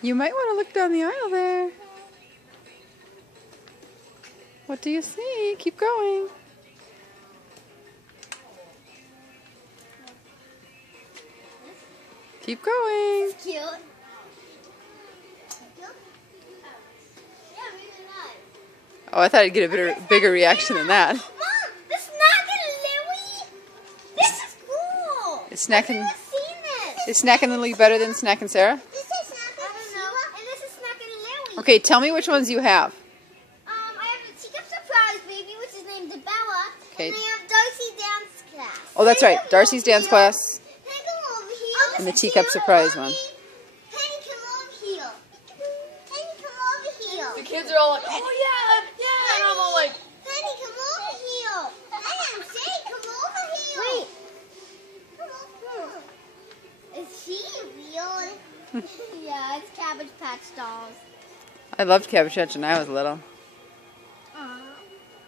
You might want to look down the aisle there. What do you see? Keep going. Keep going. It's cute. Yeah, Oh, I thought I'd get a bigger reaction than that. Mom, the Snackin' Louie. This is cool. Is Snackin' I've never seen this. Is Snackin' Lily better than Snackin' Sarah? This is Snackin' I don't know. And this is Snackin' Louie. Okay, tell me which ones you have. I have a Teacup Surprise Baby, which is named Bella. Okay. And I have Darcy Dance Class. Oh, that's right. Darcy's dance class. Can I come over here? And the Teacup Surprise one. Penny, come over here. Penny, come over here. The kids are all like, oh yeah, and I'm all like, Penny, come over here. I didn't say come over here. Wait. Come over. Is she real? Yeah, it's Cabbage Patch Dolls. I loved Cabbage Patch when I was little.